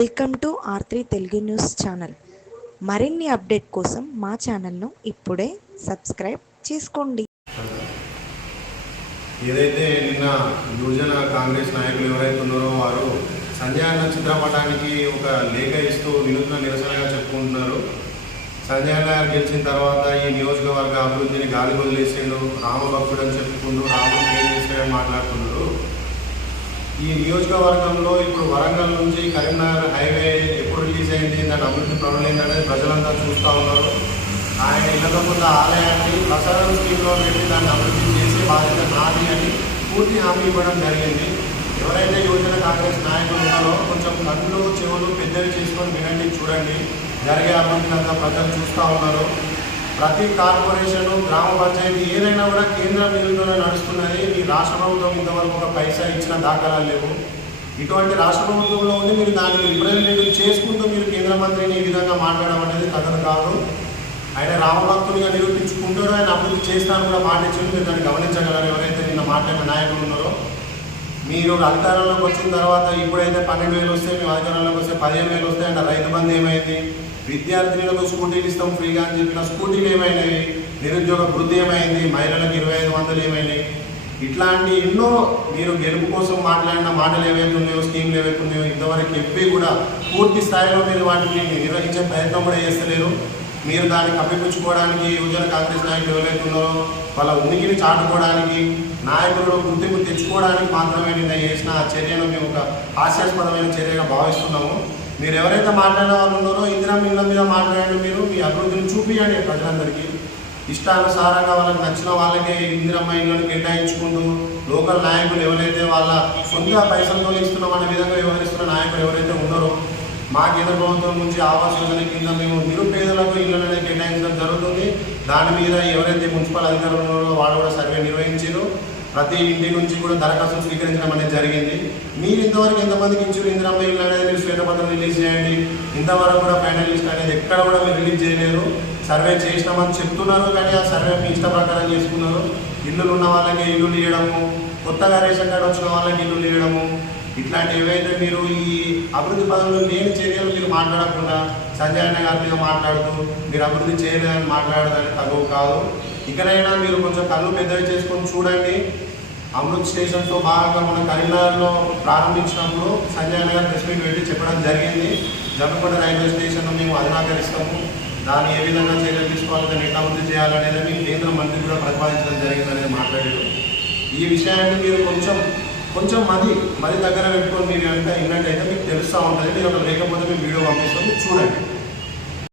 Welcome to R three Telugu news channel. మరిన్ని update కోసం మా ఛానల్ను ఇప్పుడే సబ్స్క్రైబ్ చేసుకోండి. ఏదైతే నిన్న యువజన కాంగ్రెస్ నాయకులు ఎవరైతే ఉన్నారో వారు సంజయ్ చిత్రపటానికి ఒక లేఖ ఇస్తూ వినూత్న నిరసనగా చెప్పుకుంటున్నారు. సంజయ్ గారు గెలిచిన తర్వాత ఈ నియోజకవర్గ అభివృద్ధిని గాలి వదిలేసిండు. రామభక్తుడు అని చెప్పుకుంటూ రాముడు ఏం చేశాడని మాట్లాడుతున్నారు. ఈ నియోజకవర్గంలో ఇప్పుడు వరంగల్ నుంచి కరీంనగర్ హైవే ఎప్పుడు రిలీజ్ అయింది దాని అభివృద్ధి పనులు ఏంటనేది ప్రజలంతా చూస్తూ ఉన్నారు. ఆయన ఇళ్ళ ముందు ఆలయాన్ని ప్రసారం స్కీమ్లో పెట్టి దాన్ని అభివృద్ధి చేసే బాధ్యత నాది అని పూర్తి హామీ ఇవ్వడం జరిగింది. ఎవరైతే యువజన కాంగ్రెస్ నాయకులు ఉన్నారో కొంచెం కళ్ళు చెవులు పెద్దవి చేసుకొని వినండి చూడండి. జరిగే అభివృద్ధిని అంతా ప్రజలు చూస్తూ ఉన్నారు. ప్రతి కార్పొరేషన్ గ్రామ పంచాయతీ ఏదైనా కూడా కేంద్ర నిధులతోనే నడుస్తున్నది మీ రాష్ట్ర ప్రభుత్వం ఇంతవరకు ఒక పైసా ఇచ్చిన దాఖలాలు లేవు. ఇటువంటి రాష్ట్ర ప్రభుత్వంలో ఉంది. మీరు దానికి రిప్రజెంటేటివ్ చేసుకుంటూ మీరు కేంద్ర మంత్రిని ఈ విధంగా మాట్లాడడం అనేది కథను కాదు. ఆయన రామభక్తునిగా నిరూపించుకుంటారో. ఆయన అభివృద్ధి చేస్తాను కూడా మాట మీరు దాన్ని గమనించగలరు? ఎవరైతే నిన్న మాట్లాడిన నాయకులు ఉన్నారో? మీరు అధికారంలోకి వచ్చిన తర్వాత ఇప్పుడైతే పన్నెండు వేలు వస్తే మేము అధికారంలోకి వస్తే పదిహేను వేలు వస్తే అంటే రైతు బంధు ఏమైంది? విద్యార్థినులకు స్కూటీలు ఇస్తాం ఫ్రీగా అని చెప్పిన స్కూటీలు ఏమైనాయి? నిరుద్యోగ వృద్ధి ఏమైంది? మహిళలకు ఇరవై ఐదు వందలు ఏమైనాయి? ఇట్లాంటి ఎన్నో మీరు గెలుపు కోసం మాట్లాడిన మాటలు ఏవైతే ఉన్నాయో స్కీమ్లు ఏవైతే ఉన్నాయో ఇంతవరకు ఎప్పి కూడా పూర్తి స్థాయిలో మీరు వాటిని నిర్వహించే ప్రయత్నం కూడా చేస్తలేరు. మీరు దాన్ని కప్పిపుచ్చుకోవడానికి యువజన కాంగ్రెస్ నాయకులు ఎవరైతే ఉన్నారో వాళ్ళ ఉనికిని చాటుకోవడానికి నాయకులు గుర్తింపు తెచ్చుకోవడానికి మాత్రమే నిన్న చేసిన ఆ చర్యను మేము ఒక హాస్యాస్పదమైన చర్యగా భావిస్తున్నాము. మీరు ఎవరైతే మాట్లాడే వాళ్ళు ఉన్నారో ఇందిరా మిల్ల మీద మాట్లాడండి మీరు మీ అభివృద్ధిని చూపించండి ప్రజలందరికీ. ఇష్టానుసారంగా వాళ్ళకి నచ్చిన వాళ్ళకే ఇందిరమ్మ ఇళ్ళను కేటాయించుకుంటూ లోకల్ నాయకులు ఎవరైతే వాళ్ళ సొంత పైసలతో వాళ్ళ విధంగా వ్యవహరిస్తున్న నాయకులు ఎవరైతే ఉన్నారో మా కేంద్ర ప్రభుత్వం నుంచి ఆవాస్ యోజన కింద మేము నిరుపేదలకు ఇళ్ళనే కేటాయించడం జరుగుతుంది. దాని మీద ఎవరైతే మున్సిపల్ అధికారులు ఉన్నారో వాళ్ళు కూడా సర్వే నిర్వహించారు. ప్రతి ఇంటి నుంచి కూడా దరఖాస్తులు స్వీకరించడం అనేది జరిగింది. మీరు ఇంతవరకు ఎంతమందికి ఇచ్చారు? ఇందిరమ్మ ఇల్లు అనేది మీరు శ్వేతపత్రం రిలీజ్ చేయండి. ఇంతవరకు కూడా ఫైనల్ లిస్ట్ అనేది ఎక్కడ కూడా మీరు రిలీజ్ చేయలేరు సర్వే చేసినామని చెప్తున్నారు కానీ ఆ సర్వే మీ ఇష్ట ప్రకారం చేసుకున్నారు. ఇల్లులు ఉన్న వాళ్ళకి ఇల్లులు ఇవ్వడము కొత్తగా రేషన్ కార్డు వచ్చిన వాళ్ళకి ఇల్లులు ఇవ్వడము ఇట్లాంటి ఏవైతే మీరు ఈ అభివృద్ధి పదంలో లేని చర్యలు మీరు మాట్లాడకుండా సంజయ్ అన్న గారి మీద మాట్లాడుతూ మీరు అభివృద్ధి చేయలేదని మాట్లాడదని తగువ కాదు. ఇకనైనా మీరు కొంచెం కళ్ళు పెద్దవి చేసుకొని చూడండి. అమృత్ స్టేషన్తో భాగంగా మన కరీంనగర్లో ప్రారంభించినప్పుడు సంజయ్ అన్న గారు ప్రెస్ మీట్ పెట్టి చెప్పడం జరిగింది. జమ్మకొండ రైల్వే స్టేషన్ మేము అధునాకరిస్తాము దాన్ని ఏ విధంగా చర్యలు తీసుకోవాలని ఎట్లా అభివృద్ధి చేయాలనేది మీ కేంద్ర మంత్రి కూడా ప్రతిపాదించడం జరిగిందని మాట్లాడారు. ఈ విషయాన్ని మీరు కొంచెం కొంచెం మది మది దగ్గర పెట్టుకొని మీరు కనుక విన్నట్టయితే మీకు తెలుస్తూ ఉంటుంది. లేకపోతే మేము వీడియో పంపిస్తాం మీరు చూడండి.